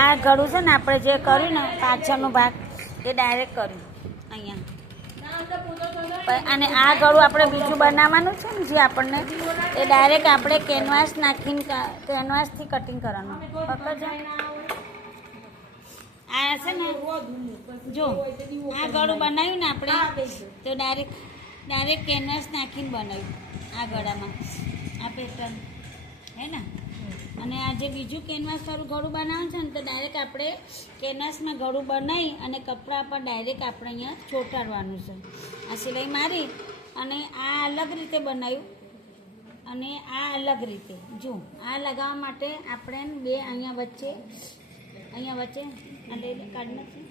આ ગળું છે ને આપણે જે કર્યું ને પાછળનો ભાગ એ ડાયરેક્ટ કર્યું અહીંયા, અને આ ગળું આપણે બીજું બનાવવાનું છે ને જે આપણને એ ડાયરેક્ટ આપણે કેનવાસ નાખીને કેનવાસથી કટિંગ કરવાનું. પકડજો. આ છે ને જો આ ગળું બનાવ્યું ને આપણે તો ડાયરેક્ટ કેનવાસ નાખીને બનાવ્યું આ ગળામાં આ પેટર્ન હે ને. અને આ જે બીજું કેનવાસ વાળું ગળું બનાવવાનું છે ને તો ડાયરેક્ટ આપણે કેનવાસમાં ગળું બનાવી અને કપડા પર ડાયરેક્ટ આપણે અહીંયા ચોંટાડવાનું છે. આ સિલાઈ મારી અને આ અલગ રીતે બનાવ્યું અને આ અલગ રીતે. જો આ લગાવવા માટે આપણે બે અહીંયા વચ્ચે આ લઈ કાઢી નાખીએ.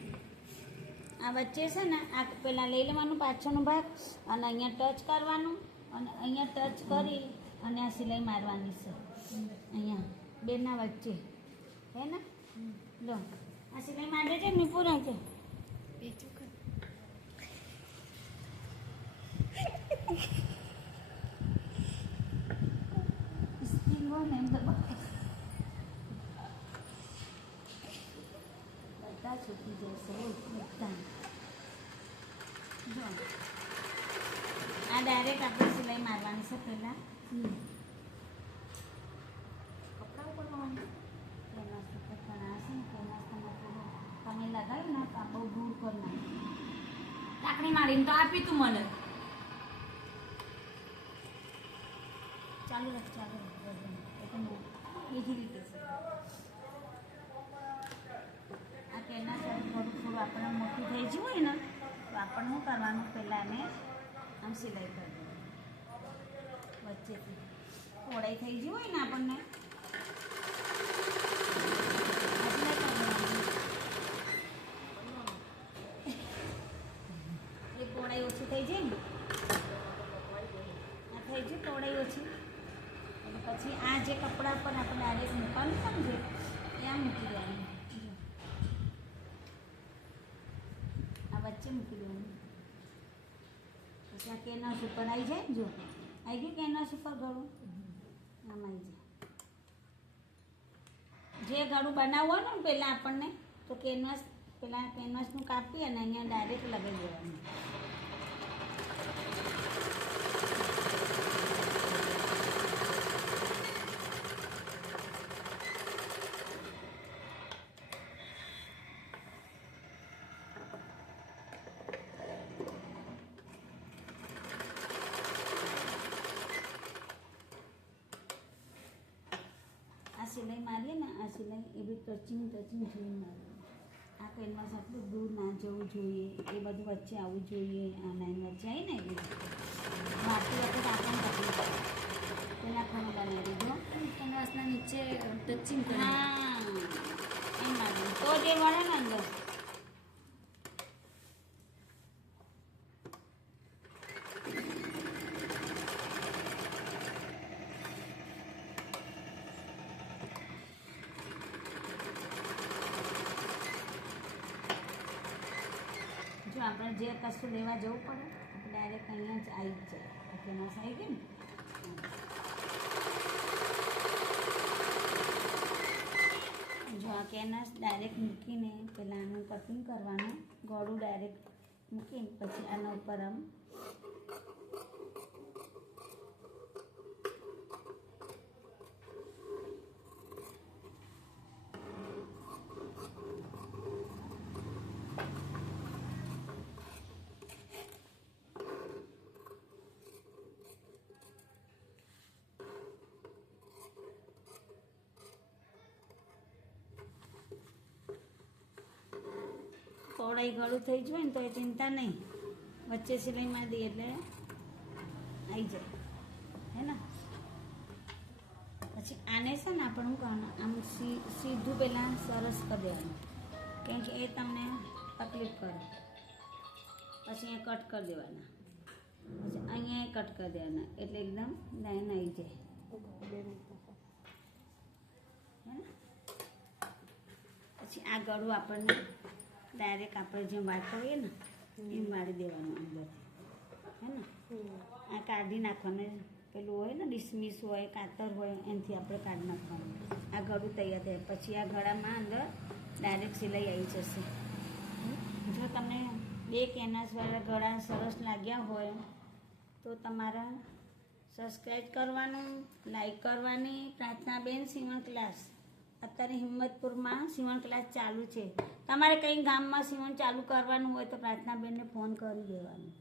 આ વચ્ચે છે ને આ પહેલાં લઈ લેવાનું પાછળનો ભાગ અને અહીંયા ટચ કરવાનું અને અહીંયા ટચ કરી અને આ સિલાઈ મારવાની છે અહીંયા બેના વચ્ચે હે ને. લો આ સિલાઈ મારે છે ને પૂરા છે. બધા છૂટી જશે બધા. જો આ ડાયરેક્ટ આપણે સિલાઈ મારવાની છે પહેલાં કપડા ઉપર કેનવાસ ઉપર પણ આ છે ને કેનવાસ તમે લગાવ્યું ને તો આ બહુ દૂર કરી નાખ્યું. લાકડી મારીને તો આપી તું મને. ચાલુ રાખ બીજી રીતે છે. આ કેનવાસ થોડું આપણને મોટું થઈ ગયું હોય ને તો આપણને શું કરવાનું પહેલાં એને આમ સિલાઈ કરી દેવાની વચ્ચેથી. પહોળાઈ થઈ ગઈ હોય ને આપણને એ પહોળાઈ ઓછી થઈ જાય ને આ થઈ ગયું પહોળાઈ ઓછી એટલે પછી આ જે કપડા પર આપણે ડાયરેક્ટ મૂકવાનું સમજે ત્યાં મૂકી દેવાનું. આ વચ્ચે મૂકી દેવાનું. પછી આ કેનવાસ ઉપર આવી જાય. જો આવી ગયું કેનવાસ ઉપર ગળું આમ આવી જાય. જે ગળું બનાવવાનું ને પહેલાં આપણને તો પહેલાં કેનવાસનું કાપી અને અહીંયા ડાયરેક્ટ લગાવી દેવાનું. સિલાઈ મારીએ ને આ સિલાઈ એ બી ટચિંગ જોઈને મારવાનું. આ કેનવાસ આટલું દૂર ના જવું જોઈએ એ બધું વચ્ચે આવવું જોઈએ. આ લાઈન વચ્ચે આવી ને એ બધું મારતી વખતે આપણને તકલીફ પડે. પહેલાં ખાનું બનાવી દીધો કેનવાસના નીચે ટચિંગ કરી. હા એમ મારવાનું તો જે વળે ને અંદર. જો આપણે જે કશું લેવા જવું પડે આપણે ડાયરેક્ટ અહીંયા જ આવી જ જાય. કેનવાસ આવી ગયું ને. જો આ કેનવાસ ડાયરેક્ટ મૂકીને પહેલાં આનું કટિંગ કરવાનું. ગળું ડાયરેક્ટ મૂકીને પછી આના ઉપર આમ પહોળાઈ ગળું થઈ જાય ને તો એ ચિંતા નહીં. વચ્ચે સિલાઈ મારી દઈએ એટલે આવી જાય હે ને. પછી આને છે ને આપણે શું કરવાનું આમ સીધું પહેલાં સરસ કરી દેવાનું કેમ કે એ તમને તકલીફ કરે. પછી અહીંયા કટ કરી દેવાના. પછી અહીંયા કટ કરી દેવાના એટલે એકદમ લાઈન આવી જાય હે ને. પછી આ ગળું આપણને ડાયરેક્ટ આપણે જેમ વાળતા હોઈએ ને એમ વાળી દેવાનું અંદરથી હે ને. આ કાઢી નાખવાનું પેલું હોય ને ડિસમિસ હોય કાતર હોય એનાથી આપણે કાઢી નાખવાનું. આ ગળું તૈયાર થાય પછી આ ગળામાં અંદર ડાયરેક્ટ સિલાઈ આવી જશે. જો તમને 2 કેનવાસવાળા ગળા સરસ લાગ્યા હોય તો તમારા સબસ્ક્રાઈબ કરવાનું, લાઈક કરવાની. પ્રાર્થનાબેન સીવણ ક્લાસ અત્યારે હિંમતપુરમાં સીવણ ક્લાસ ચાલુ છે. તમારે કંઈ ગામમાં સીવણ ચાલુ કરવાનું હોય તો પ્રાર્થનાબેનને ફોન કરી દેવાનું.